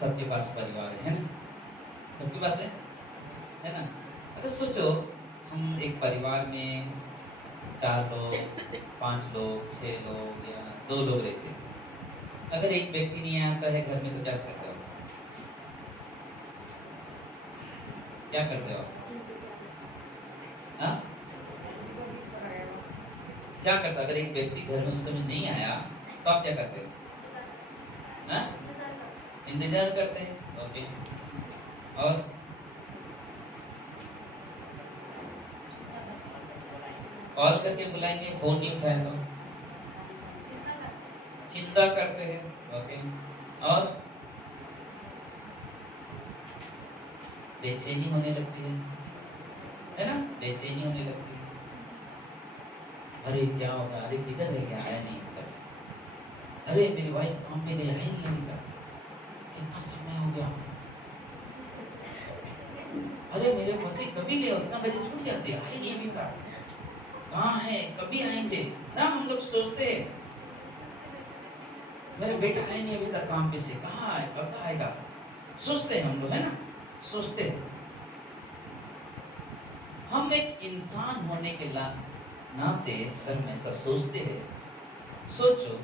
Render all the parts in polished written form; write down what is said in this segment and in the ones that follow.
सबके पास परिवार है ना? सबके पास है ना? अगर सोचो हम एक परिवार में 4 लोग, 5 लोग, 6 लोग या 2 लोग रहते हैं। अगर एक व्यक्ति नहीं आता है घर में तो क्या करते हो? क्या करते हो? हाँ? क्या करते हो? अगर एक व्यक्ति घर में उस समय नहीं आया तो आप क्या करते हो? हाँ? इंतजार करते हैं। ओके। और कॉल करके बुलाएंगे, फोन नहीं उठाया तो चिंता करते हैं। ओके। और बेचैनी होने लगती है ना? बेचैनी होने लगती है। अरे क्या होगा? अरे किधर है? क्या आया नहीं अभी तक? अरे मेरी वाइफ काम पे गई, आई नहीं अभी तक, कितना समय हो गया? अरे मेरे पति कभी गए, उतना बजे छूट जाते, आए नहीं अभी तक, कहाँ है, कभी आएंगे ना? हम लोग सोचते हैं मेरा बेटा आए नहीं अभी तक काम पे से, कहाँ है, कब आएगा? सोचते हैं हम लोग, है ना? सोचते हैं। हम एक इंसान होने के नाते अगर हम ऐसा सोचते हैं, सोचो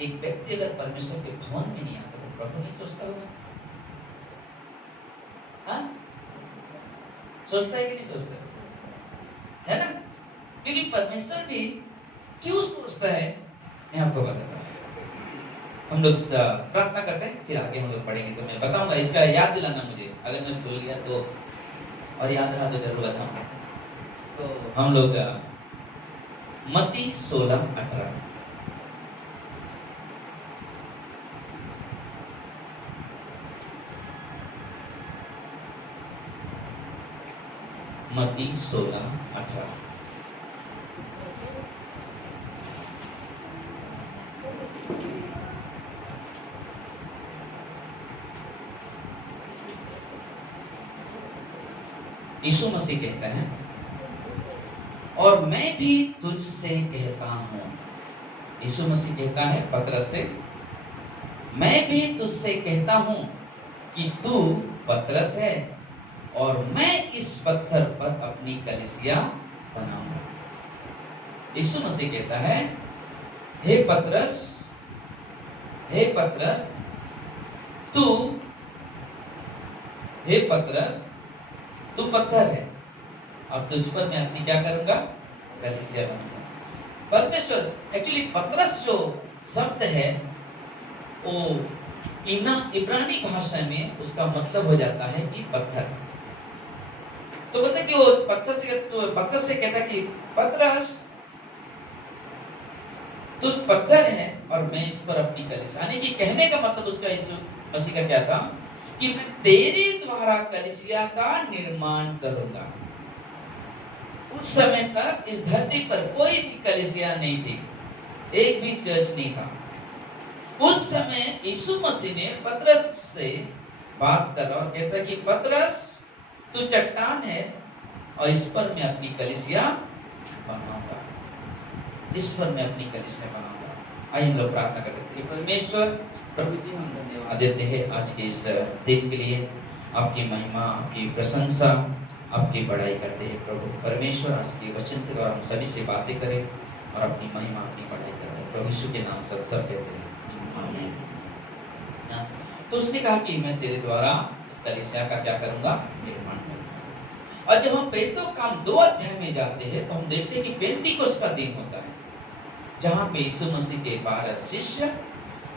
एक व्यक्ति अगर परमेश्वर के भवन में नहीं आता तो प्रभु नहीं सोचता होगा? हाँ? सोचता है कि नहीं सोचता है ना? क्योंकि परमेश्वर भी क्यों सोचता है मैं आपको बताता हूँ। हम लोग प्रार्थना करते हैं, फिर आगे हम लोग पढ़ेंगे तो मैं बताऊंगा। इसका याद दिलाना मुझे, अगर मैं भूल गया तो, और याद रहा तो जरूर बताऊंगा। तो हम लोग मत्ती 16:18 मत्ती 16:18 यीशु मसीह कहता है, और मैं भी तुझसे कहता हूँ। यीशु मसीह कहता है पतरस से, मैं भी तुझसे कहता हूँ कि तू पतरस है और मैं इस पत्थर पर अपनी कलीसिया बनाऊंगा। यीशु मसीह कहता है, हे पतरस तू पत्थर है, अब तुझ पर मैं अपनी क्या करूंगा? कलीसिया बनाऊंगा। परमेश्वर एक्चुअली पतरस जो शब्द है वो इब्रानी भाषा में उसका मतलब हो जाता है कि पत्थर। तो बोलते कि वो पतरस से कहता कि पतरस तू पत्थर है और मैं इस पर अपनी कलीसिया, यानी कि कहने का मतलब उसका यीशु मसीह का क्या था कि मैं तेरे द्वारा कलीसिया का निर्माण करूंगा। उस समय तक इस धरती पर कोई भी कलीसिया नहीं थी, एक भी चर्च नहीं था। उस समय यीशु मसीह ने पतरस से बात कर रहा और कहता कि पतरस तू चट्टान है और इस पर मैं अपनी कलीसिया बनाऊंगा, इस पर मैं अपनी कलीसिया बनाऊंगा। आइए हम लोग प्रार्थना करते हैं। परमेश्वर प्रभु जी हम धन्यवाद देते हैं आज के इस दिन के लिए, आपकी महिमा, आपकी प्रशंसा, आपकी बड़ाई करते हैं। प्रभु परमेश्वर आज के वचन के द्वारा हम सभी से बातें करें और अपनी महिमा, अपनी बड़ाई करें। प्रभु यीशु के नाम से सब कहते हैं आमीन। तो उसने कहा कि मैं तेरे द्वारा इस कलीसिया का क्या करूंगा? निर्माण करूंगा। और जब हम पेंतोकाम 2 अध्याय में जाते हैं तो हम देखते हैं कि पेंतीकोस्त का दिन होता है, जहाँ पे यीशु मसीह के 12 शिष्य,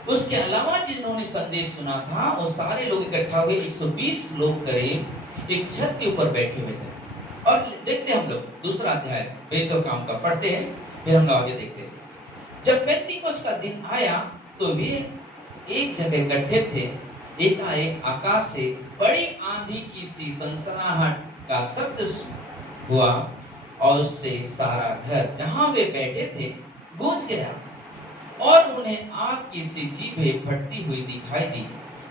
उसके अलावा जिन्होंने संदेश सुना था वो सारे लोग इकट्ठा हुए, 120 लोग करीब एक छत के ऊपर बैठे हुए थे। और देखते हैं हम लोग दूसरा अध्याय पेंतोकाम का पढ़ते हैं, फिर हम लोग आगे देखते हैं। जब पेंतीकोस्त का दिन आया तो वे एक जगह इकट्ठे थे। एकाएक आकाश से बड़ी आंधी की सी सनसनाहट का शब्द हुआ और उससे सारा घर जहां वे बैठे थे गूंज गया और उन्हें आग की सी जीभें फटती हुई दिखाई दी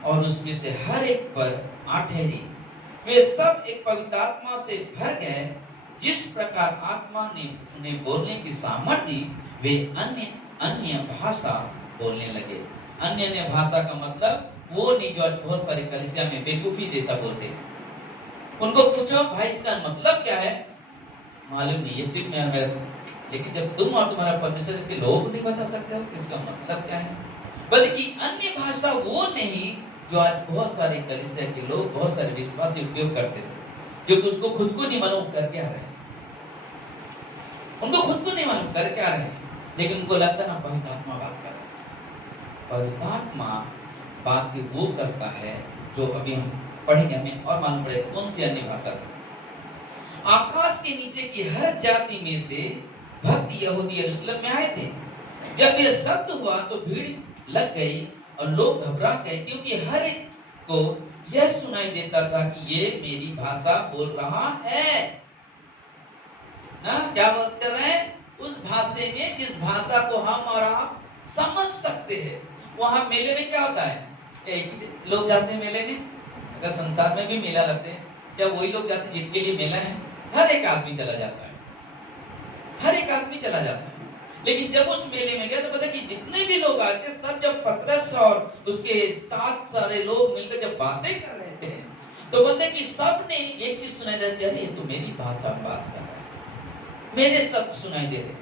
और उसमें से हर एक पर आ ठहरी। वे सब एक पवित्र आत्मा से भर गए। जिस प्रकार आत्मा ने उन्हें बोलने की सामर्थ्य दी, वे अन्य अन्य भाषा बोलने लगे। अन्य अन्य भाषा का मतलब वो नहीं जो आज बहुत सारी कलीसिया में बेवकूफी जैसा बोलते हैं। उनको पूछो भाई इसका मतलब क्या है, मालूम नहीं, ये सिर्फ मैं मेरा। लेकिन जब तुम और तुम्हारा परमेश्वर के लोग नहीं बता सकते हो कि इसका मतलब क्या है। बल्कि अन्य भाषा वो नहीं जो आज बहुत सारे कलीसिया के लोग, बहुत सारे विश्वासी उपयोग करते थे, जो कि उसको खुद को नहीं मालूम करके आ रहे हैं। उनको खुद को नहीं मालूम करके आ रहे हैं, लेकिन उनको लगता ना पवित्र आत्मा बात कर रहा है। पवित्र आत्मा बात वो करता है जो अभी हम पढ़ेंगे, हमें और मालूम पड़ेगा कौन सी अन्य भाषा थी। आकाश के नीचे की हर जाति में से भक्त यहूदी यरूशलेम में आए थे। जब यह शब्द हुआ तो भीड़ लग गई और लोग घबरा गए, क्योंकि हर एक को यह सुनाई देता था कि ये मेरी भाषा बोल रहा है ना। क्या बात कर रहे हैं? उस भाषा में जिस भाषा को हम और आप समझ सकते हैं। वहां मेले में क्या होता है, लोग जाते हैं मेले में। अगर संसार में भी मेला लगते हैं, क्या वही लोग जाते हैं जिनके लिए मेला है? हर एक आदमी चला जाता है, हर एक आदमी चला जाता है। लेकिन जब उस मेले में गया तो पता कि जितने भी लोग आते, सब जब पतरस और उसके साथ सारे लोग मिलकर जब बातें कर रहे थे, तो बोलते कि सब ने एक चीज सुनाई दे रही, अरे ये तो मेरी भाषा में बात कर रहा है, मेरे शब्द सुनाई दे रहे,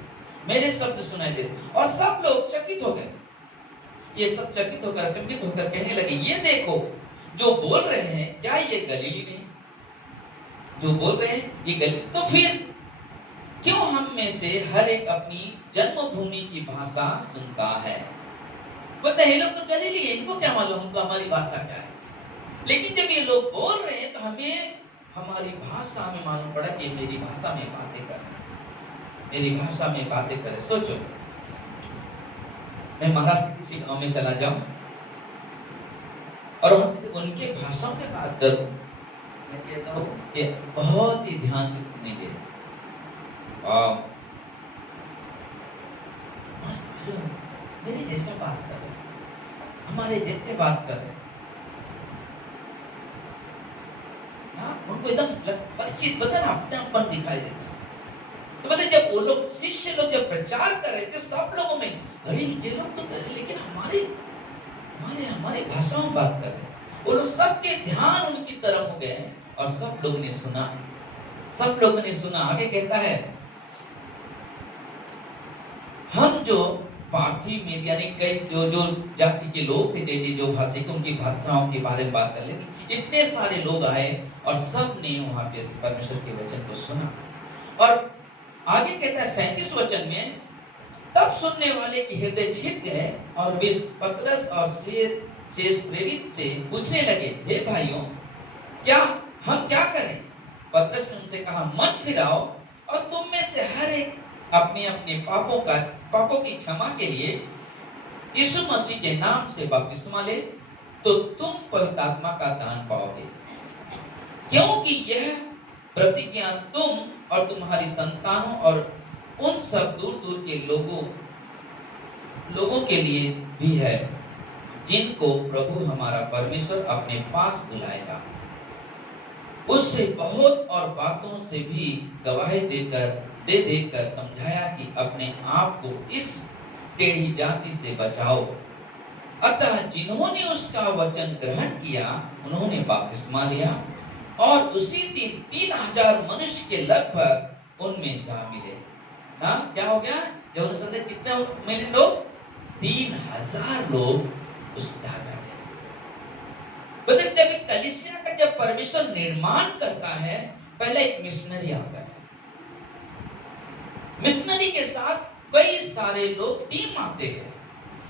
मेरे शब्द सुनाई दे रहे। और सब लोग चकित हो गए। ये सब चकित होकर कहने लगे, ये देखो जो बोल रहे हैं, क्या ये गलीली नहीं? जो बोल रहे हैं ये गलीली। तो फिर क्यों हम में से हर एक अपनी जन्मभूमि की भाषा सुनता है? बोलते हैं लोग तो गलीली है, इनको क्या मालूम हमको हमारी भाषा क्या है। लेकिन जब ये लोग बोल रहे हैं तो हमें हमारी भाषा में मालूम पड़ा कि मेरी भाषा में बातें कर रहे, मेरी भाषा में बातें करे। सोचो, मैं महाराष्ट्र के किसी गांव में चला जाऊं और उनके भाषा में बात करूं, मैं कहता हूं कि बहुत ही ध्यान से सुनेंगे। मेरे जैसा बात कर रहे, हमारे जैसे बात कर रहे, उनको एकदम परिचित, पता ना अपनापन दिखाई देता। तो मतलब जब वो लोग शिष्य लोग जब प्रचार कर रहे थे, सब लोगों में अरे ये लोग तो कर रहे, लेकिन हमारे भाषा में बात कर रहे। वो लोग सबके ध्यान उनकी तरफ हो गए और सब लोगों ने सुना, सब लोगों ने सुना। आगे कहता है, हम जो पार्थिव में यानी कई जो जाति के लोग थे, जो भाषा के उनकी भाषाओं के बारे में बात कर लेते, इतने सारे लोग आए और सब ने वहां पे परमेश्वर के वचन को सुना। और आगे कहता है 37 वचन में, तब सुनने वाले की हृदय छिद गए और वे पतरस और शेष प्रेरित से पूछने लगे, हे भाइयों, क्या हम क्या करें? पतरस ने उनसे कहा, मन फिराओ और तुम में से हर एक अपने अपने पापों की क्षमा के लिए यीशु मसीह के नाम से बपतिस्मा ले, तो तुम पवित्र आत्मा का दान पाओगे। क्योंकि यह प्रतिज्ञा तुम और तुम्हारी संतानों और उन सब दूर दूर के लोगों के लिए भी है, जिनको प्रभु हमारा परमेश्वर अपने पास बुलाएगा। उससे बहुत और बातों से भी गवाही दे देकर समझाया कि अपने आप को इस टेढ़ी जाति से बचाओ। अतः जिन्होंने उसका वचन ग्रहण किया, उन्होंने बपतिस्मा लिया और उसी दिन 3000 मनुष्य के लगभग उनमें जा मिले। हाँ, क्या हो गया? जब संदेश कितने मिले लोग? 3000 लोग उस धागा में। मतलब जब एक कलीसिया का जब परमेश्वर निर्माण करता है, पहले एक मिशनरी आता है। मिशनरी के साथ कई सारे लोग टीम आते हैं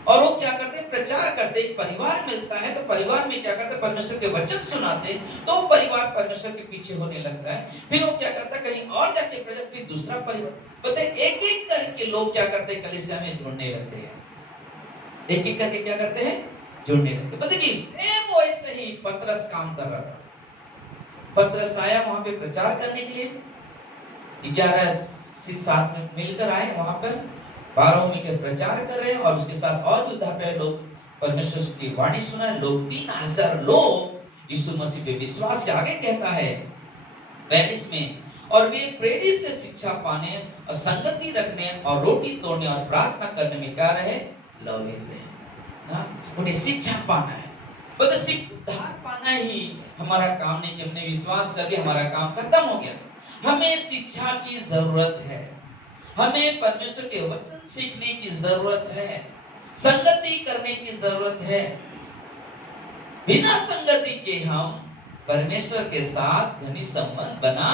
और वो क्या करते हैं? प्रचार करते हैं। एक परिवार मिलता है तो परिवार में क्या करते हैं? परमेश्वर के वचन सुनाते हैं, तो वो परिवार परमेश्वर के पीछे होने लगता है। फिर वो क्या करता है? कहीं और जाके प्रचार, फिर दूसरा परिवार, पता है एक एक करके लोग क्या करते हैं? कलीसिया में जुड़ने लगते हैं। एक एक करके क्या करते हैं? जुड़ने लगते। पता है कि सेम वैसे ही पतरस काम कर रहा था। पतरस आया वहां पे प्रचार करने के लिए, 11 से 7 में मिलकर आए वहां पर, 12 मिलकर प्रचार कर रहे हैं और उसके साथ और भी उद्धार पाए लोग परमेश्वर की वाणी सुना। लोग 3000 लोग यीशु मसीह पे विश्वास के। आगे कहता है 42 में, और वे प्रेरित से शिक्षा पाने और संगति रखने और रोटी तोड़ने और प्रार्थना करने में क्या रहे? लगे रहे। उन्हें शिक्षा पाना है, बस सिर्फ उद्धार पाना ही हमारा काम नहीं कि हमने विश्वास करके हमारा काम खत्म हो गया। हमें शिक्षा की जरूरत है, हमें परमेश्वर के वचन सीखने की जरूरत है, संगति करने की जरूरत है। बिना संगति के हम परमेश्वर के साथ घनिष्ठ संबंध बना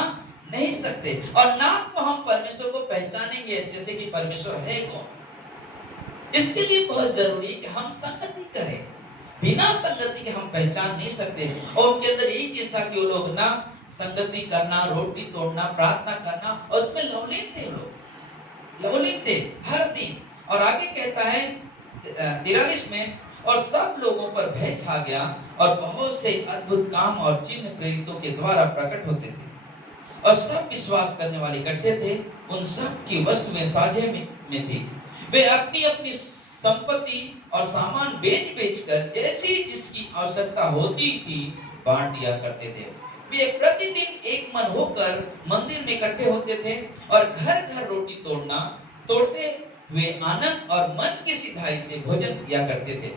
नहीं सकते, और ना तो हम परमेश्वर को पहचानेंगे अच्छे से कि परमेश्वर है कौन। इसके लिए बहुत जरूरी है कि हम संगति करें। बिना संगति के हम पहचान नहीं सकते। और उनके अंदर यही चीज था कि वो लोग ना संगति करना, रोटी तोड़ना, प्रार्थना करना, और उसमें लवलीन थे, लोग लवलीन थे हर दिन। और आगे कहता है 43 में, और सब लोगों पर भय छा गया और बहुत से अद्भुत काम और चिन्ह प्रेरितों के द्वारा प्रकट होते थे, और सब विश्वास करने वाले इकट्ठे थे। उन सब की वस्तु में साझे में थी। वे अपनी अपनी संपत्ति और सामान बेच बेच कर जैसी जिसकी आवश्यकता होती थी बांट दिया करते थे। वे प्रतिदिन एक मन होकर मंदिर में इकट्ठे होते थे और घर घर रोटी तोड़ते हुए आनंद और मन की सिधाई से भोजन किया करते थे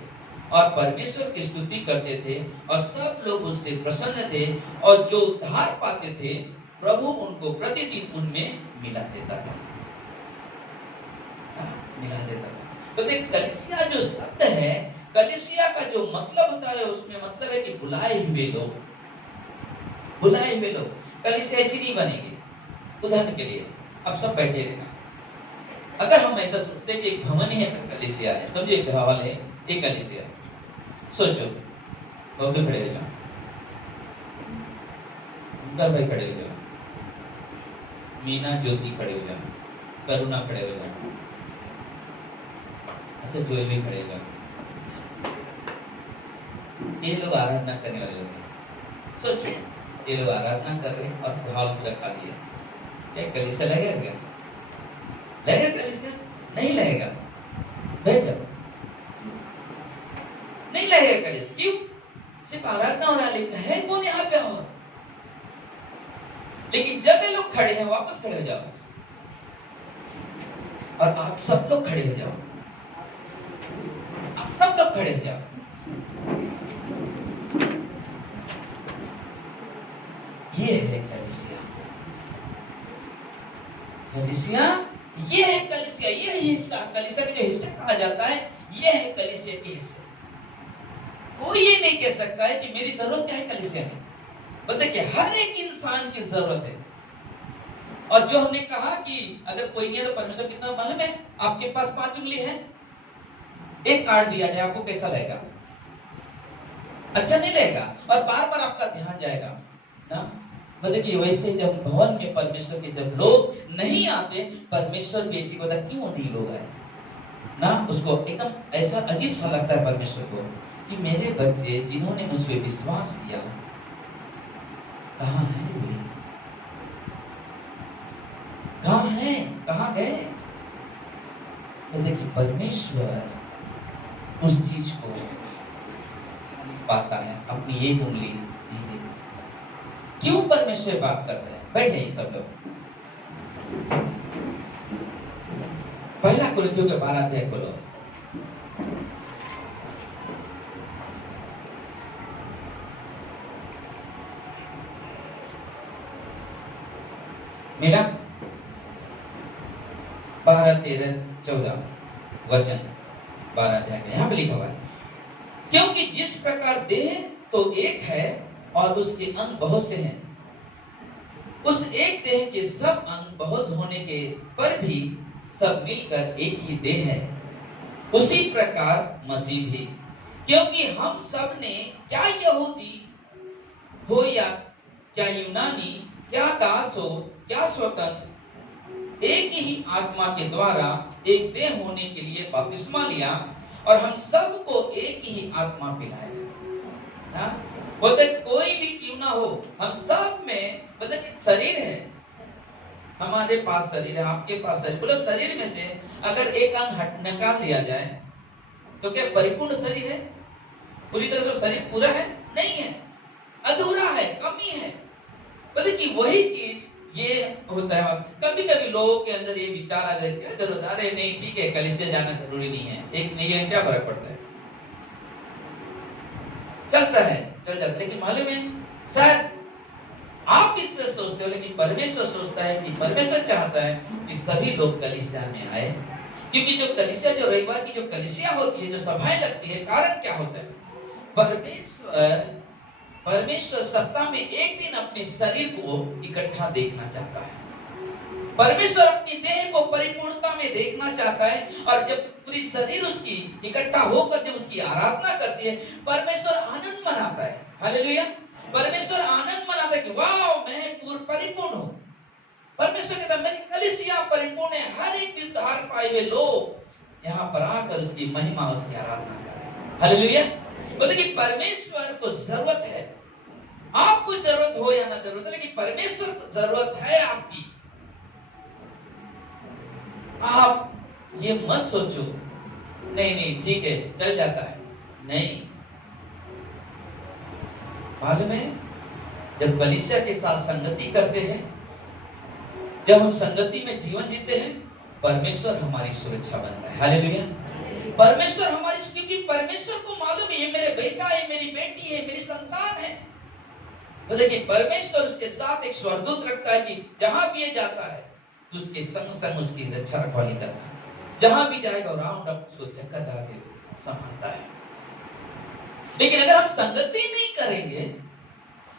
और परमेश्वर की स्तुति करते थे, और सब लोग उससे प्रसन्न थे। और जो उद्धार पाते थे प्रभु उनको प्रतिदिन उनमें मिला देता था। तो देख, कलीसिया जो शब्द है, कलीसिया का जो मतलब होता है, उसमें मतलब है कि बुलाए हुए लोग। बुलाए हुए लोग। कलीसिया ऐसी नहीं बनेगी। उदाहरण के लिए अब सब बैठे रहना, अगर हम ऐसा सोचते कि एक भवन ही है तो कलीसिया है, समझो एक हवाल है, एक कलीसिया। सोचो, बब्बू खड़े हो जाओ, भाई खड़े हो जाओ, मीना ज्योति खड़े हो जाओ, करुणा खड़े हो जाओ, अच्छा जोए भी खड़े हो जाओ। ये लोग आराधना करने वाले लोग हैं। सोचो, ये लोग आराधना कर रहे हैं और हॉल पूरा खाली है, क्या कलीसिया लगेगा? क्या लगेगा कलीसिया? नहीं लगेगा। बैठ जाओ, नहीं लगेगा कलीसिया। क्यों? सिर्फ आराधना हो रहा है, लेकिन है कौन यहाँ पे? और लेकिन जब ये लोग खड़े हैं, वापस खड़े हो जाओ, और आप सब लोग खड़े हो जाओ, आप सब लोग खड़े हो जाओ। ये है कलीसिया। कलीसिया ये है कलीसिया, ये हिस्सा, कलीसिया का जो हिस्सा कहा जाता है, ये है कलीसिया के हिस्से। कोई ये नहीं कह सकता है कि मेरी जरूरत क्या है कलीसिया में। बोलते कि हर एक इंसान की जरूरत है। और जो हमने कहा कि अगर कोई नहीं है तो परमेश्वर कितना मालूम है? आपके पास 5 उंगली है, एक कार्ड दिया जाए, आपको कैसा लगेगा? अच्छा नहीं लगेगा, और बार बार आपका ध्यान जाएगा ना। मतलब कि वैसे जब भवन में परमेश्वर के जब लोग नहीं आते, परमेश्वर भी ऐसी बता क्यों नहीं लोग आए ना, उसको एकदम ऐसा अजीब सा लगता है परमेश्वर को कि मेरे बच्चे जिन्होंने मुझ पे विश्वास किया कहाँ है वे? कहाँ है? कहाँ गए? कि परमेश्वर उस चीज को पाता है अपनी एक उंगली। क्यों परमेश्वर बात कर रहे हैं? बैठ जाइए सब लोग। पहला कुरिन्थियों के 12 अध्याय खोलो। मेरा 12, 13, 14 वचन 12 अध्याय में यहाँ पे लिखा हुआ है, क्योंकि जिस प्रकार देह तो एक है और उसके अंग बहुत से हैं, उस एक देह के सब अंग बहुत होने के पर भी सब मिलकर एक ही देह है, उसी प्रकार मसीह भी। क्योंकि हम सब ने, क्या यहूदी हो या क्या यूनानी, क्या दास हो क्या स्वतंत्र, एक ही आत्मा के द्वारा एक देह होने के लिए बपतिस्मा लिया, और हम सबको एक ही आत्मा पिलाया। बोलते कोई भी क्यों ना हो, हम सब में मतलब शरीर है, हमारे पास शरीर है, आपके पास शरीर। बोलो शरीर में से अगर एक अंग निकाल दिया जाए तो क्या परिपूर्ण शरीर है? पूरी तरह से शरीर पूरा है? नहीं है, अधूरा है, कमी है। बोले कि वही चीज ये होता है। कभी कभी लोगों के अंदर ये विचार आ जाए, क्या जरूरत? अरे नहीं ठीक है, कलीसिया जाना जरूरी नहीं है, एक नहीं है, क्या फर्क पड़ता है? चलता है, चल जाता है। लेकिन मालूम है, शायद आप इस तरह सोचते हो, लेकिन परमेश्वर सोचता है कि परमेश्वर चाहता है कि सभी लोग कलीसिया में आए। क्योंकि जो कलीसिया, जो रविवार की जो कलीसिया होती है, जो सभाएं लगती है, कारण क्या होता है? परमेश्वर सप्ताह में एक दिन अपने शरीर को इकट्ठा देखना चाहता है। परमेश्वर अपनी देह को परिपूर्णता में देखना चाहता है, और जब पूरी शरीर उसकी इकट्ठा होकर जब उसकी आराधना करती है, परमेश्वर आनंद मनाता है। हालेलुया। परमेश्वर आनंद मनाता है कि वाह, मैं पूर्ण परिपूर्ण हूं। परमेश्वर कहता है, मेरी कलीसिया परिपूर्ण है। हर एक उद्धार पाए हुए लोग यहाँ पर आकर उसकी महिमा, उसकी आराधना करें। हालेलुया। बोले कि परमेश्वर को जरूरत है, आपको जरूरत हो या ना जरूरत है, लेकिन परमेश्वर को जरूरत है आपकी। आप ये मत सोचो नहीं नहीं ठीक है, चल जाता है। नहीं, मालूम है, जब कलीसिया के साथ संगति करते हैं, जब हम संगति में जीवन जीते हैं, परमेश्वर हमारी सुरक्षा बनता है। हालेलुया। परमेश्वर हमारी, क्योंकि परमेश्वर को मालूम है ये मेरे बेटा है, मेरी बेटी है, मेरी संतान है। तो देखिए, परमेश्वर उसके साथ एक स्वर्गदूत रखता है कि जहां भी ये जाता है तो उसके संग संग उसकी रक्षा रखवाली करता है। जहां भी जाएगा राउंड अप उसको चक्कर लगा के संभालता है। लेकिन अगर हम संगति नहीं करेंगे,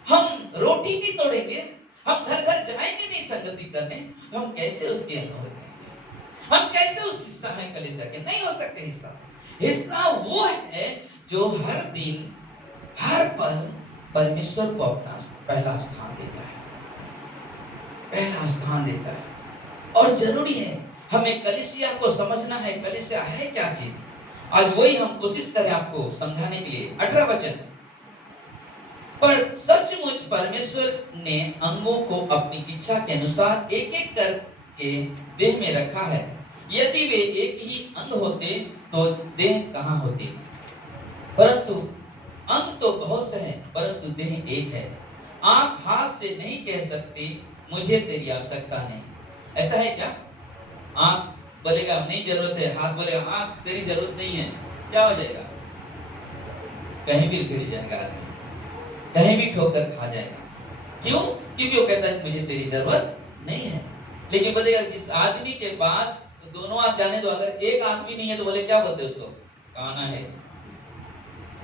हम रोटी नहीं तोड़ेंगे, हम घर घर जाएंगे नहीं संगति करने, तो हम कैसे उसके अंग हो जाएंगे? हम कैसे उस हिस्सा में कलीसिया के नहीं हो सकते। हिस्सा वो है जो हर दिन हर पल परमेश्वर को अपना पहला स्थान देता है, पहला स्थान देता है। और जरूरी है हमें कलीसिया को समझना है, कलीसिया है क्या चीज। आज वही हम कोशिश करें आपको समझाने के लिए। 18 वचन, पर सचमुच परमेश्वर ने अंगों को अपनी इच्छा के अनुसार एक एक करके देह में रखा है। यदि वे एक ही अंग होते तो देह कहाँ होती? परंतु अंग तो बहुत से हैं, परंतु देह एक है। आंख हाथ से नहीं कह सकती मुझे तेरी आवश्यकता नहीं। ऐसा है क्या? आंख बोलेगा नहीं जरूरत है, हाथ बोलेगा आंख तेरी जरूरत नहीं है, क्या हो जाएगा? कहीं भी गिर जाएगा आदमी, कहीं भी ठोकर खा जाएगा। क्यों? क्योंकि वो कहता है मुझे तेरी जरूरत नहीं है। लेकिन बोलेगा जिस आदमी के पास तो दोनों हाथ जाने दो, अगर एक आंख भी नहीं है तो बोले क्या बोलते उसको? काना है।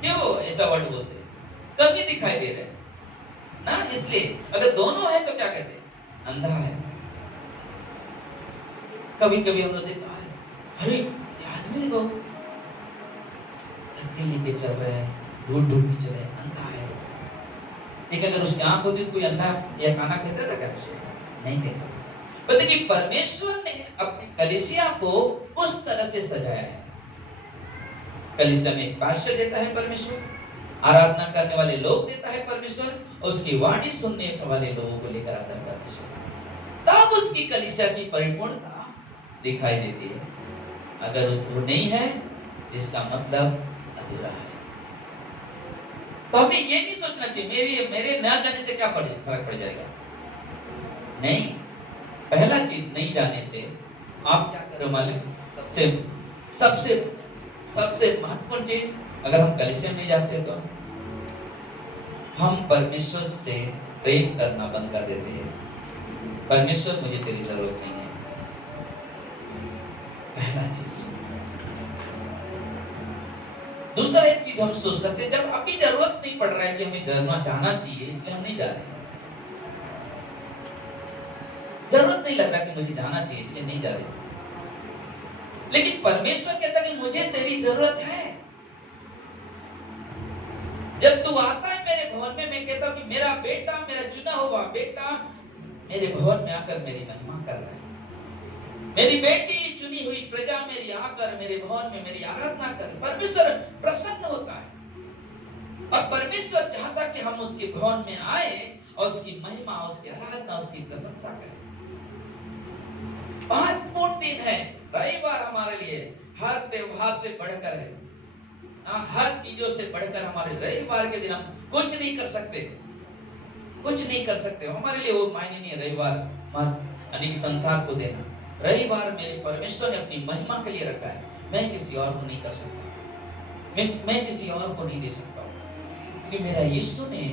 क्यों ऐसा वर्ड बोलते? कभी दिखाई दे रहे ना, इसलिए अगर दोनों है तो क्या कहते हैं? अंधा है। कभी कभी हम लोग देखते हैं, अरे आदमी को लेके चल रहे हैं, ढूंढ ढूंढ के चले, अंधा है। लेकिन अगर उसकी आंख होती तो कोई अंधा या काना कहता था क्या उसे? नहीं कहता। पता कि परमेश्वर ने अपनी कलीसिया को उस तरह से सजाया है। कलीसिया में पास्टर देता है परमेश्वर, आराधना करने वाले लोग देता है परमेश्वर, और उसकी वाणी सुनने वाले लोगों को लेकर आता है परमेश्वर। तब उसकी कलीसिया की परिपूर्णता दिखाई देती है। अगर उसको नहीं है, इसका मतलब अधूरा है। तो हमें ये नहीं सोचना चाहिए मेरे न जाने से क्या फर्क पड़ जाएगा। नहीं, पहला चीज नहीं जाने से आप क्या करो मालूम? सबसे महत्वपूर्ण चीज, अगर हम कलीसिया नहीं जाते तो हम परमेश्वर से प्रेम करना बंद कर देते हैं। परमेश्वर मुझे तेरी जरूरत नहीं है, पहला चीज। दूसरा एक चीज हम सोच सकते हैं, जब अभी जरूरत नहीं पड़ रहा है कि हमें जाना चाहिए, इसलिए हम नहीं जा रहे। जरूरत नहीं लग रहा कि मुझे जाना चाहिए, इसलिए नहीं जा रहे। लेकिन परमेश्वर कहता है कि मुझे तेरी जरूरत है। जब तू आता है मेरे भवन में, मैं कहता हूं कि मेरा बेटा, मेरा चुना हुआ बेटा मेरे भवन में आकर मेरी महिमा कर रहा है। मेरी बेटी चुनी हुई प्रजा मेरी आकर मेरे भवन में मेरी आराधना कर। परमेश्वर प्रसन्न होता है और परमेश्वर चाहता कि हम उसके भवन में आए और उसकी महिमा, उसकी आराधना, उसकी प्रशंसा करें। महत्वपूर्ण दिन है रविवार हमारे लिए, हर त्योहार से बढ़कर है, हर चीजों से बढ़कर हमारे रविवार के दिन हम कुछ नहीं कर सकते, कुछ नहीं कर सकते। हमारे लिए वो मायने नहीं है रविवार यानी संसार को देना। रविवार मेरे परमेश्वर ने अपनी महिमा के लिए रखा है, मैं किसी और को नहीं कर सकता, मैं किसी और को नहीं दे सकता। कि मेरा यीशु ने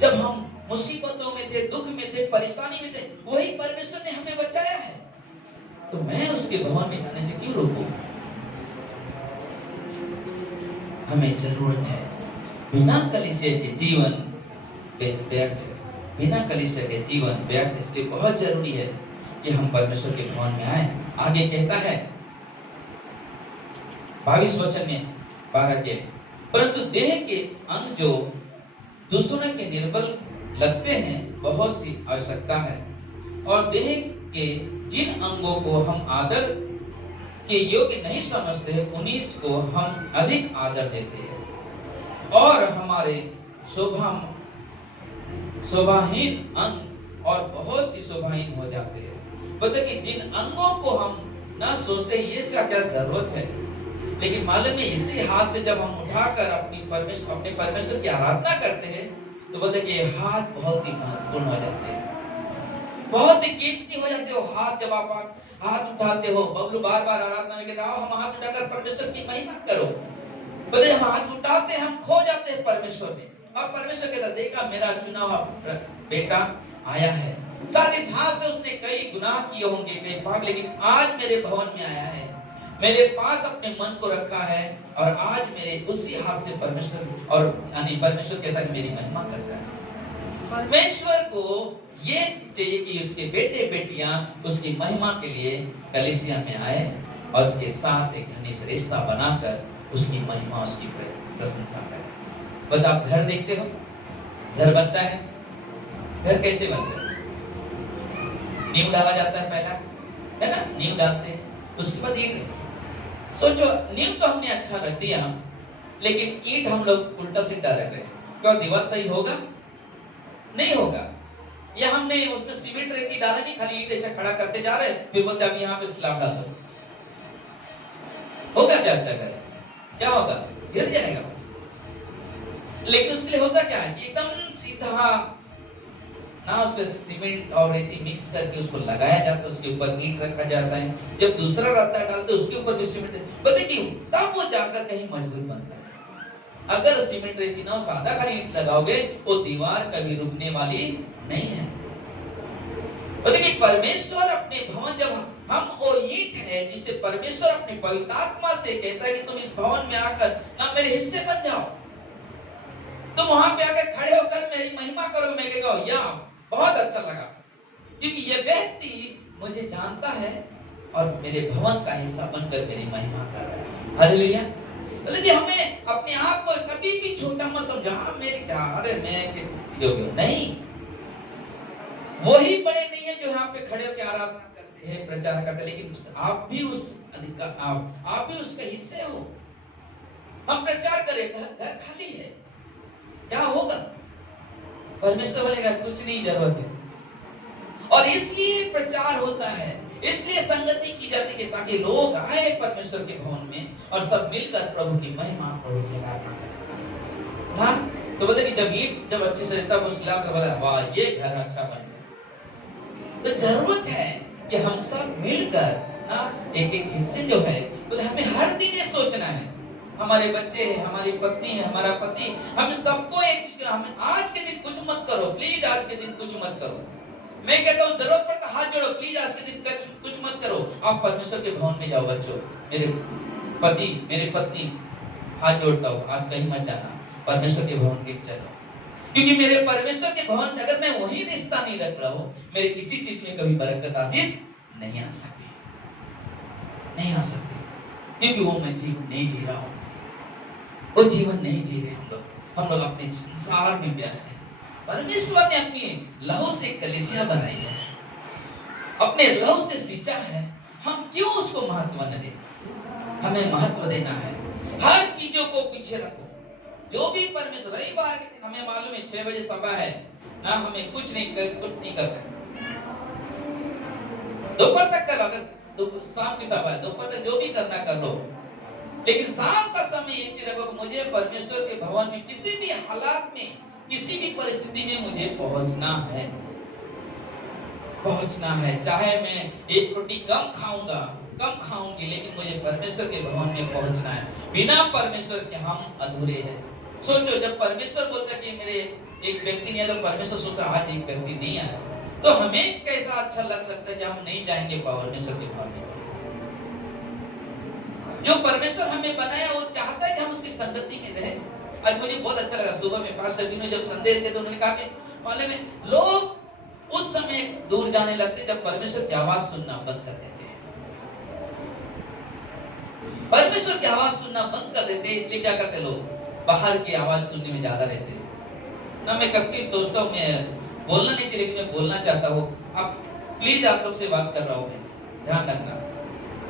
जब हम मुसीबतों में थे, दुख में थे, परेशानी में थे, वही परमेश्वर ने हमें बचाया है, तो मैं उसके भवन में जाने से क्यों रोकूं? हमें जरूरत है। बिना कलीसिया के जीवन व्यर्थ है, बिना कलीसिया के जीवन व्यर्थ है। इसलिए बहुत जरूरी है कि हम परमेश्वर के भवन में आए। आगे कहता है 22 वचन में 12 के, परंतु देह के अंग जो दूसरों के निर्बल लगते हैं बहुत सी आवश्यकता है, और देह के जिन अंगों को हम आदर के योग्य नहीं समझते उन्हीं को हम अधिक आदर देते हैं, और हमारे शोभाहीन अंग और बहुत सी शोभाहीन हो जाते हैं। मतलब कि जिन अंगों को हम ना सोचते ये इसका क्या जरूरत है, लेकिन मालूम है इसी हाथ से जब हम उठाकर अपने परमेश्वर की आराधना करते हैं तो बोलते कि हाथ बहुत ही महत्वपूर्ण हो जाते हैं, बहुत ही कीमती हो जाते हो हाथ। जब आप हाथ उठाते हो, बबलू बार बार आराधना में कहता है हम हाथ उठाकर परमेश्वर की महिमा करो। बोले हम हाथ उठाते हैं, हम खो जाते हैं परमेश्वर में, और परमेश्वर कहता देखा मेरा चुना हुआ बेटा आया है। साथ इस हाथ से उसने कई गुनाह किए होंगे, कई पाप, लेकिन आज मेरे भवन में आया है, मेरे पास अपने मन को रखा है, और आज मेरे उसी हाथ से परमेश्वर और यानी परमेश्वर कहता है मेरी महिमा करता है। परमेश्वर को ये चाहिए कि उसके बेटे बेटियां उसकी महिमा के लिए कलीसिया में आए और उसके साथ एक घनिष्ठ रिश्ता बनाकर उसकी महिमा, उसकी प्रशंसा करें। बता, आप घर देखते हो, घर बनता है, घर कैसे बनता है? नींव डाला जाता है पहला, है ना, नींव डालते हैं, उसके बाद ईंट। सोचो नींव तो हमने अच्छा रख दिया, लेकिन ईंट हम लोग उल्टा सीधा रख रहे हैं, क्या दीवार सही होगा? नहीं होगा। या हमने उसमें सीमेंट रेती डाला नहीं, खाली ईंट ऐसे खड़ा करते जा रहे हैं, फिर बोलते अब यहाँ पे स्लैब डाल दो, होगा क्या? अच्छा घर क्या होगा? गिर जाएगा। लेकिन उसके लिए होता क्या है कि एकदम सीधा ना, उसमें सीमेंट और रेती मिक्स करके उसको लगाया जाता है, उसके ऊपर ईंट रखा जाता है, जब दूसरा रास्ता डालते उसके ऊपर भी सीमेंट, पता क्यों? तब वो जाकर कहीं मजबूत बनता है। अगर सीमेंट रेती ना सादा खाली ईंट लगाओगे वो दीवार कभी रुकने वाली नहीं है। देखिए परमेश्वर अपने भवन, जब हम वो ईंट है जिससे परमेश्वर अपने पवित्र आत्मा से कहता है कि तुम इस भवन में आकर ना मेरे हिस्से बन जाओ, तुम वहां पे आकर खड़े होकर मेरी महिमा करो। मैं कहता हूं या बहुत अच्छा लगा, क्योंकि ये व्यक्ति मुझे जानता है और मेरे भवन का हिस्सा बनकर मेरी महिमा कर रहा है। हालेलुया। मतलब हमें अपने आप को कभी भी छोटा मत समझो, मेरी क्या, अरे मैं योग्य नहीं। वही बड़े नहीं है जो यहाँ पे खड़े होकर आराधना करते हैं, प्रचार करते हैं, लेकिन आप भी उस अधिकार, आप भी उसके हिस्से हो। हम प्रचार करें, घर खाली है, क्या होगा? परमेश्वर बोलेगा कुछ नहीं, जरूरत है। और इसलिए प्रचार होता है, इसलिए संगति की जाती है, ताकि लोग आए परमेश्वर के भवन में और सब मिलकर प्रभु की महिमा, प्रभु की आराधना करें। हाँ, तो बताइए जब अच्छे से रहता है स्लैब का बोला वाह ये घर अच्छा बन गया। तो जरूरत है कि हम सब मिलकर ना एक एक हिस्से जो है, बोले हमें हर दिन ये सोचना है, हमारे बच्चे हैं, हमारी पत्नी है, हमारा पति, हम सबको एक चीज, हमें आज के दिन कुछ मत करो, प्लीज आज के दिन कुछ मत करो। मैं कहता हूँ जरूरत पड़ता हाथ जोड़ो, प्लीज आज के दिन कुछ मत करो। आप परमेश्वर के भवन में जाओ बच्चों, मेरे पति मेरे पत्नी हाथ जोड़ता हूँ, आज कहीं मत जाना, परमेश्वर के भवन के चलो, क्योंकि मेरे परमेश्वर के भवन से अगर मैं वही रिश्ता नहीं रख रहा हूँ, मेरे किसी चीज में कभी बरकत आशीष नहीं आ सकती, नहीं आ सकती, क्योंकि वो मैं जीवन नहीं जी रहा हूँ, वो जीवन नहीं जी रहे हम लोग अपने संसार में व्यस्त हैं। परमेश्वर ने अपनी लहू से कलीसिया बनाई है, अपने लहू से सींचा है, हम क्यों उसको महत्व न दें? हमें महत्व देना है, हर चीजों को पीछे रखो। जो भी परमेश्वर, रविवार के दिन हमें मालूम है 6 बजे सभा है ना, हमें कुछ नहीं करना, दोपहर तक करो, अगर शाम की सभा है दोपहर तक जो भी करना कर लो, लेकिन शाम का समय ये चीज रखो, मुझे परमेश्वर के भवन में किसी भी हालात में, किसी भी परिस्थिति में मुझे पहुंचना है, चाहे मैं एक रोटी कम खाऊंगी, लेकिन मुझे परमेश्वर के भवन में पहुंचना है। बिना परमेश्वर के हम अधूरे हैं, सोचो जब परमेश्वर बोलता कि मेरे एक व्यक्ति नहीं आया, तो परमेश्वर सोचता आज एक व्यक्ति नहीं आया, तो हमें कैसा अच्छा लग सकता है कि हम नहीं जाएंगे परमेश्वर के भवन में। जो परमेश्वर हमें बनाया वो चाहता है कि हम उसकी संगति में रहे। आज मुझे बहुत अच्छा लगा, सुबह में पास्टर जी ने जब संदेश दिया तो उन्होंने कहा कि मालूम है लोग उस समय दूर जाने लगते जब परमेश्वर की आवाज सुनना बंद कर देते हैं। परमेश्वर की आवाज सुनना बंद कर देते हैं, इसलिए क्या करते लोग बाहर की आवाज सुनने में ज्यादा रहते हैं ना। मैं कभी सोचता हूँ मैं बोलना नहीं चाहिए, लेकिन मैं बोलना चाहता हूँ। आप प्लीज आप लोग से बात कर रहा हूँ, मैं ध्यान रखना।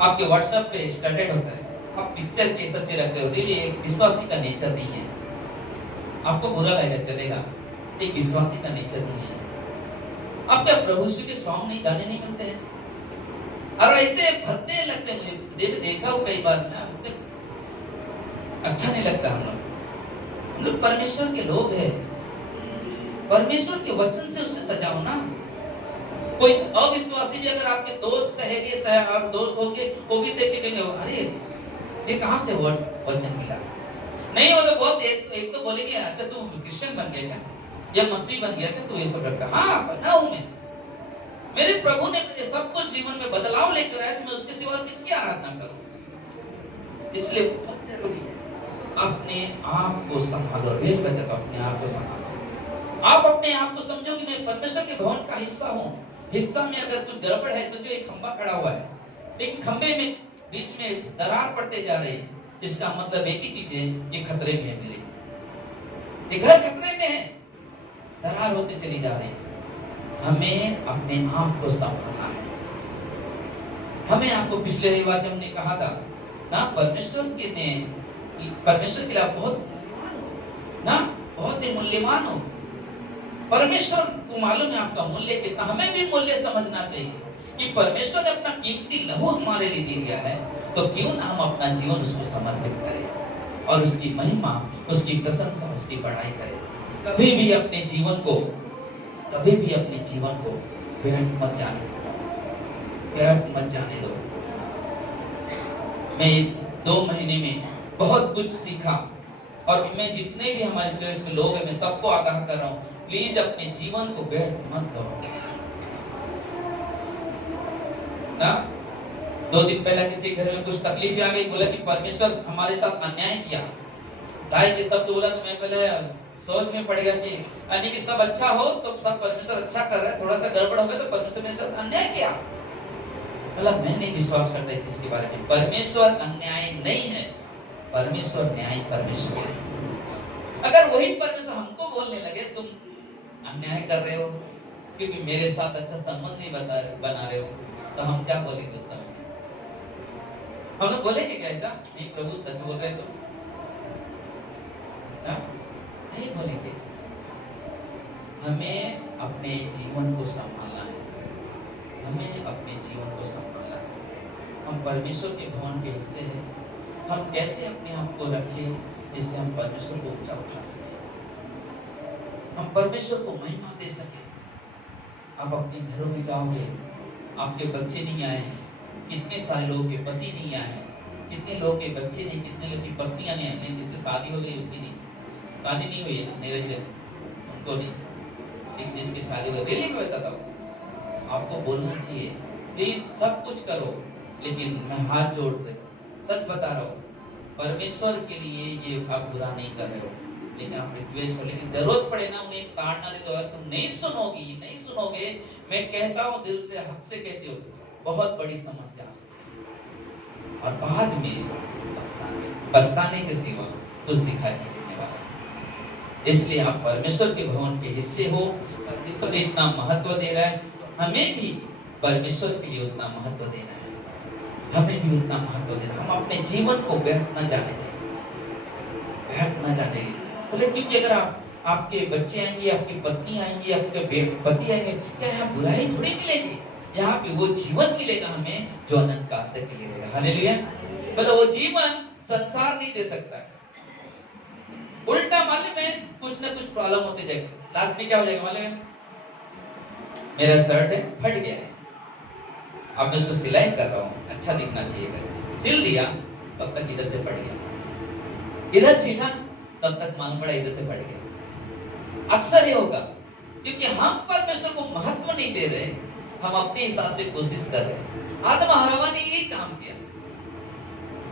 आपके व्हाट्सएप पे स्टार्टेड होता है, आप पिक्चर के सब चीज रखते हो, रियली एक विश्वासी का नेचर नहीं है। आपको बुरा लगेगा चलेगा, एक विश्वासी का नेचर नहीं है। आप क्या प्रभु यीशु के सॉन्ग नहीं गाने नहीं मिलते हैं, और ऐसे भद्दे लगते हैं मुझे, देखा हूँ कई बार ना, अच्छा नहीं लगता। हम लोग परमेश्वर के लोग हैं, परमेश्वर के वचन से उसे सजाओ ना। कोई अविश्वासी भी अगर आपके दोस्त सहेली और दोस्त होंगे, वो भी देख के कहेंगे अरे ये कहां से वचन मिला। नहीं वो तो बहुत एक तो बोलेंगे अच्छा तू क्रिश्चियन बन गया क्या, या मसीह बन गया क्या, तू ये सब रखता। हाँ बना हूं मैं, मेरे प्रभु ने मुझे सब कुछ जीवन में बदलाव लेकर आया, तो मैं उसके सिवा किसकी आराधना करूं। इसलिए बहुत जरूरी है अपने आप को संभालो। रेल में तक अपने आप को संभालो। आप अपने आप को समझो कि मैं परमेश्वर के भवन का हिस्सा हूं। हिस्सा में अगर कुछ गड़बड़ है, समझो एक खंबा खड़ा हुआ है, लेकिन खंबे में बीच में दरार पड़ते जा रहे हैं, इसका मतलब एक ही चीज है, ये खतरे में है मेरे, ये घर खतरे में है, दरार होते चली जा रही है। हमें अपने आप को संभालना है। हमें आपको पिछले रविवार में हमने कहा था ना, परमेश्वर के लिए आप बहुत ही मूल्यवान हो। परमेश्वर को मालूम है आपका मूल्य कितना। हमें भी मूल्य समझना चाहिए कि परमेश्वर ने अपना कीमती लहू हमारे लिए दे दिया है, तो क्यों ना हम अपना जीवन उसको समर्पित करें और उसकी महिमा, उसकी प्रशंसा, उसकी बढ़ाई करें। कभी भी अपने जीवन को व्यर्थ मत जाने दो। मैं 2 महीने में बहुत कुछ सीखा, और मैं जितने भी हमारे चर्च में लोग हैं, मैं सबको आगाह कर रहा हूँ, प्लीज अपने जीवन को व्यर्थ मत करो ना। 2 दिन पहले किसी घर में कुछ तकलीफ आ गई, बोला कि परमेश्वर हमारे साथ अन्याय किया। भाई के शब्द बोला तो मैं पहले सोच में पड़ गया कि यानी कि सब अच्छा हो तो सब परमेश्वर अच्छा कर रहा है, थोड़ा सा गड़बड़ हो गया तो परमेश्वर मेरे साथ अन्याय किया। मतलब मैं नहीं विश्वास करता इस चीज के बारे में। परमेश्वर अन्याय नहीं है, परमेश्वर न्याय परमेश्वर है। अगर वही परमेश्वर हमको बोलने लगे तुम अन्याय कर रहे हो क्योंकि मेरे साथ अच्छा संबंध नहीं बना रहे हो, तो हम क्या बोलेंगे उस समय? हम लोग बोलेंगे क्या ऐसा? नहीं प्रभु सच बोल रहे तो नहीं बोलेंगे। हमें अपने जीवन को संभालना है, हमें अपने जीवन को संभालना है। हम परमेश्वर के भवन के हिस्से हैं। हम कैसे अपने आप को रखें जिससे हम परमेश्वर को ऊंचा उठा सकें, हम परमेश्वर को महिमा दे सकें। आप अपने घरों में जाओगे, आपके बच्चे नहीं आए हैं, कितने सारे लोगों के पति नहीं आए हैं, कितने लोगों के बच्चे नहीं, कितने लोगों की पत्नियां नहीं आई, जिससे शादी हो गई उसकी नहीं, शादी नहीं हुई है निरंजन उनको नहीं, लेकिन जिसकी शादी हो गई। मैं बताता हूँ, आपको बोलना चाहिए प्लीज सब कुछ करो, लेकिन मैं हाथ जोड़ रहा हूँ, सच बता रहा हूँ, परमेश्वर के लिए ये आप बुरा नहीं कर रहे हो, लेकिन आप रिक्वेस्ट करो। लेकिन जरूरत पड़े ना उन्हें ताड़ना दे दो, तुम नहीं सुनोगे, मैं कहता हूँ दिल से, हक से कहती हूँ, बहुत बड़ी समस्या आ सकती है और बाद में पछताने के सिवा कुछ दिखाई नहीं देने वाला। इसलिए आप परमेश्वर के भवन के हिस्से हो, परमेश्वर इतना महत्व दे रहा है, हमें भी परमेश्वर के लिए उतना महत्व देना है, हमें भी उतना महत्व देना। हम अपने जीवन को व्यर्थ न जाने दें, बोले क्योंकि अगर आपके बच्चे आएंगे, आपकी पत्नी आएंगी, आपके पति आएंगे, क्या यहाँ बुराई थोड़ी मिलेगी? यहाँ पे वो जीवन मिलेगा हमें जो अनंत काल तक के लिए रहेगा। हालेलुया। मतलब वो जीवन संसार नहीं दे सकता है। उल्टा मालूम है कुछ ना कुछ प्रॉब्लम होते जाएगा, लास्ट में क्या हो जाएगा मालूम है? मेरा शर्ट है फट गया है, अब मैं उसको सिलाई कर रहा हूँ, अच्छा दिखना चाहिए करके सिल दिया, तब तक इधर से फट गया, इधर सीधा तब तक मालूम पड़ा इधर से बढ़ गया। अक्सर ये होगा क्योंकि हम परमेश्वर को महत्व नहीं दे रहे, हम अपने हिसाब से कोशिश कर रहे। आदम और हवा ने यही काम किया।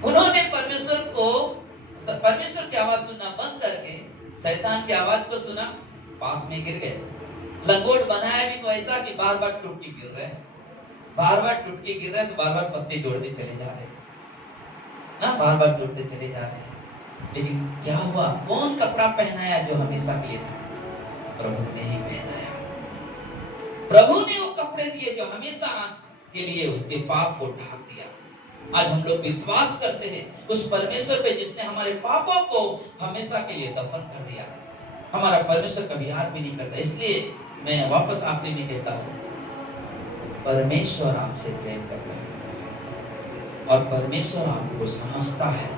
उन्होंने परमेश्वर की आवाज सुनना बंद करके शैतान की आवाज को सुना, पाप में गिर गए। लंगोट बनाया भी तो ऐसा कि बार बार टूट के गिर रहे हैं, बार बार टूट के गिर रहे हैं, तो बार बार पत्ते जोड़ते चले जा रहे हैं ना, बार बार जोड़ते चले जा रहे हैं। लेकिन क्या हुआ? कौन कपड़ा पहनाया जो हमेशा के लिए था? प्रभु ने ही पहनाया। प्रभु ने वो कपड़े दिए जो हमेशा के लिए उसके पाप को ढाक दिया। आज हम लोग विश्वास करते हैं उस परमेश्वर पे जिसने हमारे पापों को हमेशा के लिए दफन कर दिया। हमारा परमेश्वर कभी याद भी नहीं करता। इसलिए मैं वापस आखिरी में कहता हूँ, परमेश्वर आपसे प्रेम करता है और परमेश्वर आपको समझता है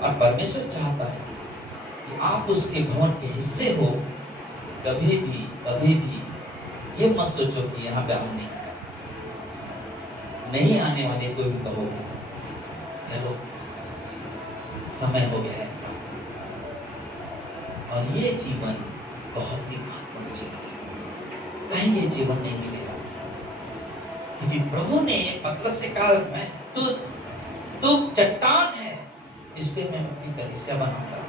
और परमेश्वर चाहता है कि आप उसके भवन के हिस्से हो। कभी भी ये मत सोचो कि यहाँ पे हम नहीं आने वाले कोई भी कहो चलो समय हो गया है। और ये जीवन बहुत ही महत्वपूर्ण जीवन है, कहीं ये जीवन नहीं मिलेगा। क्योंकि प्रभु ने पतरस से कहा, मैं तू चट्टान है, इस पे मैं अपनी कलीसिया बनाऊंगा,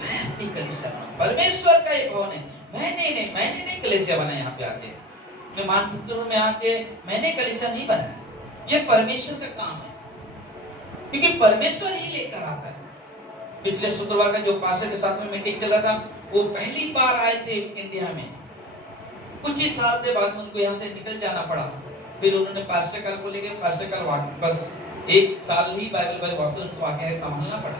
मैं अपनी कलीसिया बनाऊंगा। परमेश्वर का ये भवन है। मैंने नहीं कलीसिया बनाया। यहाँ पे आके मैं मानपुर में आके मैंने कलीसिया नहीं बनाया, ये परमेश्वर का काम है। क्योंकि परमेश्वर ही लेकर आता है। पिछले शुक्रवार का जो पास्टर के साथ में मीटिंग चला था, वो पहली बार आए थे इंडिया में। कुछ ही साल के बाद उनको यहाँ से निकल जाना पड़ा। फिर उन्होंने पास्टर कल को लेके पास्टर कल वापस 1 साल ही बाइबल वापस उनको आके संभालना पड़ा।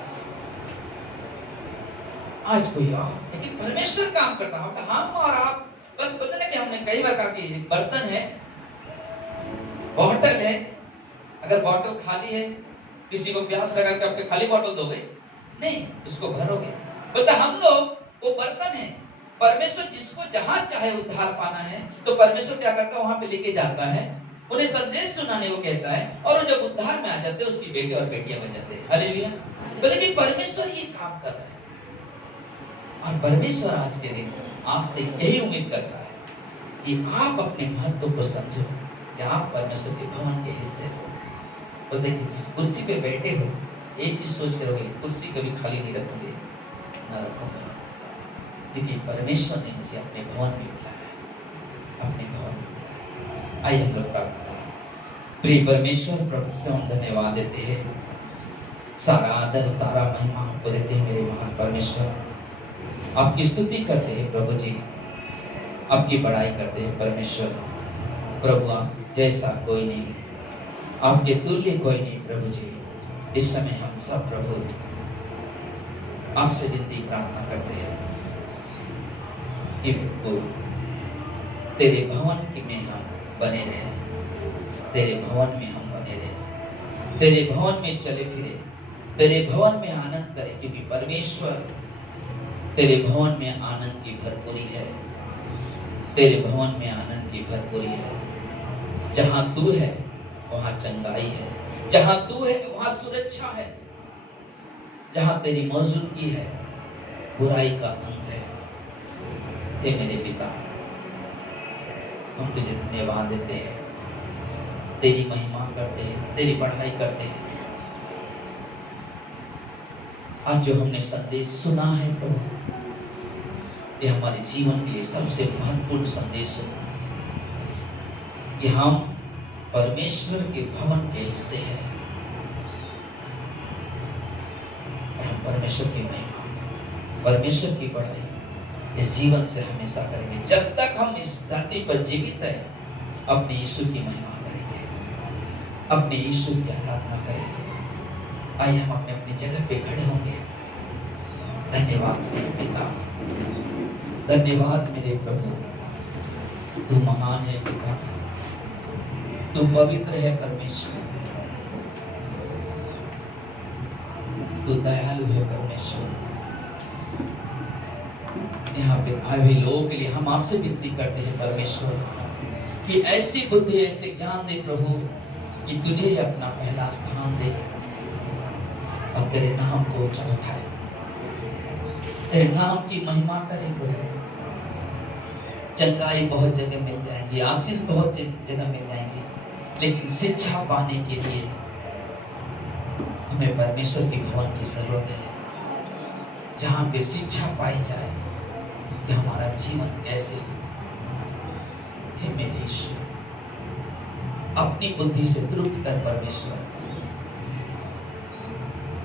आज कोई और, लेकिन परमेश्वर काम करता है। हम और आप बस पता नहीं कि हमने कई बार कहा कि एक बर्तन है, बॉटल है, अगर बॉटल खाली है, किसी को प्यास लगा के आपके खाली बॉटल दोगे नहीं, उसको भरोगे। बता हम लोग वो बर्तन है। परमेश्वर जिसको जहां चाहे उद्धार पाना है तो परमेश्वर क्या करता है, वहां पे लेके जाता है, उन्हें संदेश सुनाने को कहता है, और वो जब उद्धार में आ जाते हैं उसकी बेटे और बेटियां बन जाते हैं। हालेलुया। बोले कि परमेश्वर ये काम कर रहा है। और परमेश्वर आज के दिन आपसे यही उम्मीद करता है कि आप अपने महत्व को समझो, कि आप परमेश्वर के भवन के हिस्से हो। तो देखिए, जिस कुर्सी पे बैठे हो, एक चीज सोच के रहोगे, कुर्सी कभी खाली नहीं रखोगे, ना रखोगे। क्योंकि परमेश्वर ने मुझे अपने भवन में बुलाया है, अपने भवन में बुलाया। आइए हम लोग प्रार्थना करें। प्रिय परमेश्वर, प्रभु को हम धन्यवाद देते हैं, सारा आदर सारा महिमा आपको देते हैं मेरे महान परमेश्वर। आपकी स्तुति करते हैं प्रभु जी, आपकी बड़ाई करते हैं परमेश्वर। प्रभु आप जैसा कोई नहीं, आपके तुल्य कोई नहीं प्रभु जी। इस समय हम सब प्रभु आपसे विनती प्रार्थना करते हैं कि तेरे भवन में हम बने रहें, तेरे भवन में हम बने रहें, तेरे भवन में चले फिरे, तेरे भवन में आनंद करें। क्योंकि परमेश्वर तेरे भवन में आनंद की भरपूरी है, तेरे भवन में आनंद की भरपूरी है। जहां तू है वहां चंगाई है, जहां तू है वहां सुरक्षा है, जहां तेरी मौजूदगी है बुराई का अंत है। हे मेरे पिता, हम तुझे धन्यवाद देते हैं, तेरी महिमा करते हैं, तेरी बढ़ाई करते हैं। आज जो हमने संदेश सुना है प्रभु, ये हमारे जीवन के लिए सबसे महत्वपूर्ण संदेश हो कि हम परमेश्वर के भवन के हिस्से हैं और हम परमेश्वर की महिमा, परमेश्वर की बढ़ाई इस जीवन से हमेशा करेंगे। जब तक हम इस धरती पर जीवित है, अपने यीशु की महिमा करेंगे, अपने यीशु की आराधना करेंगे। आइए हम अपने अपनी जगह पे खड़े होंगे। धन्यवाद मेरे पिता, धन्यवाद मेरे प्रभु, तू महान है पिता, तू पवित्र है परमेश्वर, तू दयालु है परमेश्वर। यहाँ पे आए हुए लोगों के लिए हम आपसे विनती करते हैं परमेश्वर कि ऐसी बुद्धि, ऐसे ज्ञान दे प्रभु कि तुझे अपना पहला स्थान दे और तेरे नाम को ऊंचा उठाए। तेरे नाम की महिमा करें प्रभु। चंगाई बहुत जगह मिल जाएंगी, आशीष बहुत जगह मिल जाएंगी, लेकिन शिक्षा पाने के लिए हमें परमेश्वर के भवन की जरूरत है, जहां पे शिक्षा पाई जाए कि हमारा जीवन कैसे है। मेरे ईश्वर, अपनी बुद्धि से तृप्त कर परमेश्वर,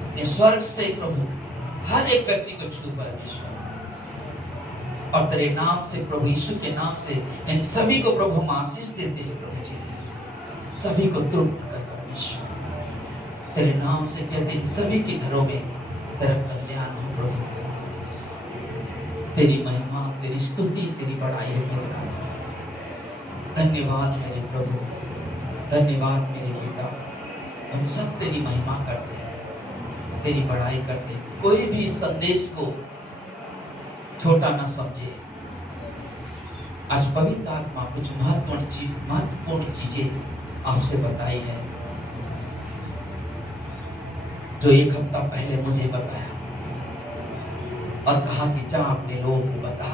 अपने स्वर्ग से प्रभु हर एक व्यक्ति को छू परमेश्वर, और तेरे नाम से प्रभु यीशु के नाम से इन सभी को प्रभु हम आशीष देते हैं प्रभु जी। सभी को तृप्त कर परमेश्वर, तेरे नाम से कहते इन सभी के घरों में तेरा कल्याण हो प्रभु। तेरी महिमा, तेरी स्तुति, तेरी बड़ाई हो मेरे राजा। धन्यवाद मेरे प्रभु, धन्यवाद मेरे पिता। हम सब तेरी महिमा करते हैं, तेरी बड़ाई करते हैं। कोई भी इस संदेश को छोटा ना समझे। आज पवित्र आत्मा कुछ महत्वपूर्ण चीजें आपसे बताई है, जो एक हफ्ता पहले मुझे बताया और कहा कि जा अपने लोगों को बता।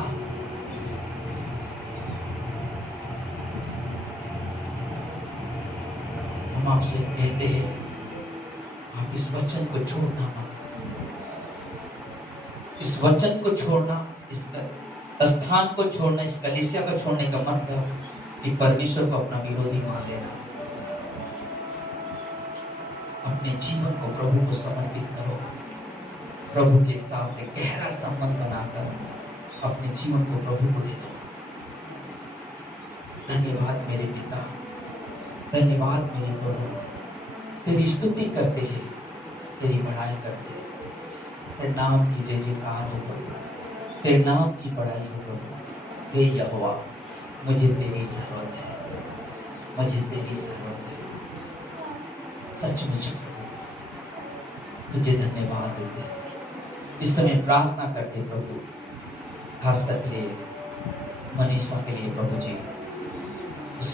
हम आपसे कहते हैं, आप इस वचन को छोड़ना मत। इस वचन को छोड़ना, इस स्थान को छोड़ना, इस कलीसिया को छोड़ने का मतलब कि परमेश्वर को अपना विरोधी मान लेना। अपने जीवन को प्रभु को समर्पित करो, प्रभु के साथ एक गहरा संबंध बनाकर अपने जीवन को प्रभु को दे दो। धन्यवाद मेरे पिता, धन्यवाद मेरे प्रभु। तेरी स्तुति करते हैं, तेरी बड़ाई करते हैं। तेरे नाम की जय जयकार हो प्रभु, तेरे नाम की बड़ाई हो प्रभु। हे यहोवा, मुझे तेरी जरूरत है, मुझे तेरी जरूरत है। सचमुच तुझे धन्यवाद देते। इस समय प्रार्थना करते प्रभु, खास करके मनीषा के लिए प्रभु जी, इस